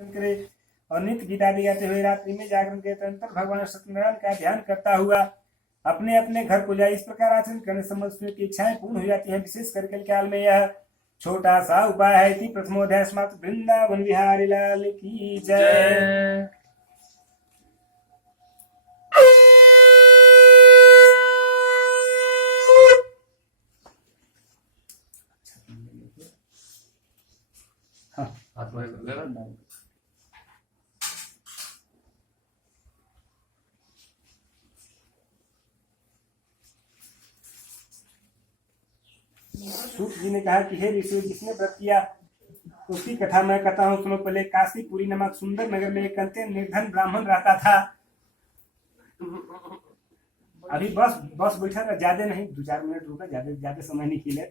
करे और नित्य गीता गाते हुए रात्रि में जागरण के तंत्र भगवान सत्यनारायण का ध्यान करता हुआ अपने अपने घर को जाए। इस प्रकार आचरण करने से मनुष्य की इच्छाएं पूर्ण हो जाती है। विशेष कर कलकाल में यह छोटा सा उपाय है। इति प्रथमोध्याय समाप्त। वृंदावन बिहारी लाल की जय। सूत जी ने कहा कि हे ऋषि, जिसने व्रत किया उसकी कथा मैं कहता हूँ सुनो। पहले काशीपुरी नामक सुंदर नगर में एक अत्यंत निर्धन ब्राह्मण रहता था। अभी बस बैठा था, ज्यादा नहीं, 2-4 मिनट रुका, ज्यादा समय नहीं खिले।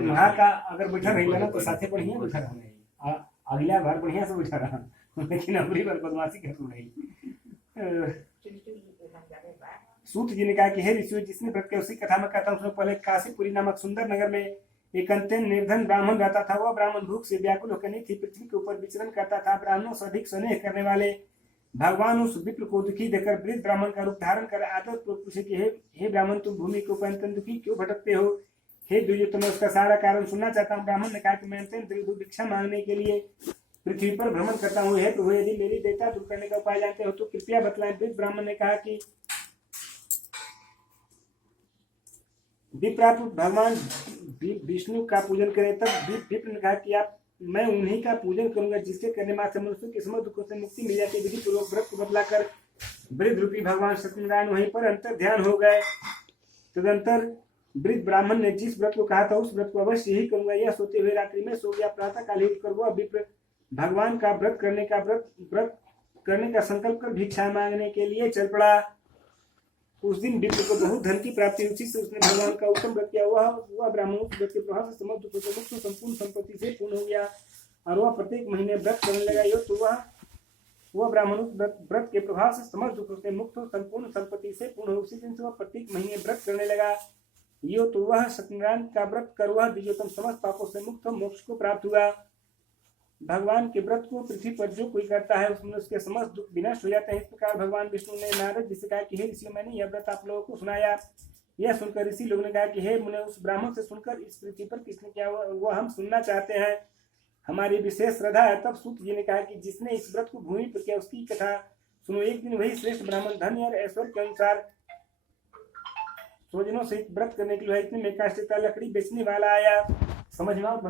वहाँ का अगर बैठा रही ना तो साथे बढ़िया बैठा रहा, अगला बार बढ़िया से बैठा रहा, लेकिन अगली बार बदमाशी कर रही। सूत जी ने कहा कि हे ऋषि, जिसने व्रत किया उसकी कथा मैं कहता हूँ। पहले काशीपुरी नामक सुंदर नगर में एक अत्यंत निर्धन ब्राह्मण रहता था। वह ब्राह्मण भूख से व्याकुल होकर नित्य पृथ्वी के ऊपर विचरण करता था। ब्राह्मणों से अधिक स्नेह करने वाले भगवान उस विप्र को दुखी देकर वृद्ध ब्राह्मण का रूप धारण कर आदर पूर्वक पूछे कि हे ब्राह्मण, तुम भूमि के ऊपर अत्यंत दुखी क्यों भटकते हो? हे दुर्योधन, मैं उसका सारा कारण सुनना चाहता हूँ। ब्राह्मण ने कहा कि मैं अत्यंत भिक्षा मांगने के लिए पृथ्वी पर भ्रमण करता हूँ। हे प्रभु, यदि मेरी देवता दूर करने का उपाय जानते हो तो कृपया बतलाएं। वृद्ध ब्राह्मण ने कहा कि विप्र भगवान विष्णु का पूजन करें। तब विप्र ने कहा कि मैं उन्हीं का पूजन करूंगा जिसके करने मात्र मनुष्य के समस्त दुखों से मुक्ति मिल जाती है। विधि पूर्वक व्रत को बदलाकर वृद्ध रूपी भगवान सत्यनारायण वहीं पर अंतर ध्यान हो गए। तदंतर वृद्ध ब्राह्मण ने जिस व्रत को कहा था उस व्रत को अवश्य ही करूंगा, यह सोते हुए रात्रि में सो गया। प्रातः काल ही कर वह विप्र भगवान का व्रत करने का संकल्प कर भिक्षा मांगने के लिए चल पड़ा। उस दिन विप्र को बहुत धन की प्राप्ति हुई। से उसने भगवान का उत्तम व्रत किया। वह ब्राह्मण उस व्रत के प्रभाव से समस्त दुखों से मुक्त संपूर्ण संपत्ति से पूर्ण हो गया और वह प्रत्येक महीने व्रत करने लगा। यो तो वह ब्राह्मण उस व्रत के प्रभाव से समस्त दुखों से मुक्त संपूर्ण संपत्ति से पूर्ण हो। उसी दिन से वह प्रत्येक महीने व्रत करने लगा। यो तो वह सत्यनारायण का व्रत कर वह द्विजोतम समस्त पापों से मुक्त मोक्ष को प्राप्त हुआ। भगवान के व्रत को पृथ्वी पर जो कोई करता है उसमें उसके समस्त दुख विनष्ट हो जाते हैं। इस प्रकार भगवान विष्णु ने नारद जी से कहा कि हे ऋषि, मैंने यह व्रत आप लोगों को सुनाया। यह सुनकर ऋषि लोगों ने कहा कि हे मुने, उस ब्राह्मण से सुनकर इस पृथ्वी पर किसने किया वह हम सुनना चाहते हैं, हमारी विशेष श्रद्धा है। तब सूत जी ने कहा कि जिसने इस व्रत को भूमि पर किया उसकी कथा सुनो। एक दिन वही श्रेष्ठ ब्राह्मण धन और ऐश्वर्य के अनुसार स्वजनों से व्रत करने के लिए इतने में काष्ठ का लकड़ी बेचने वाला आया। समझ में आओ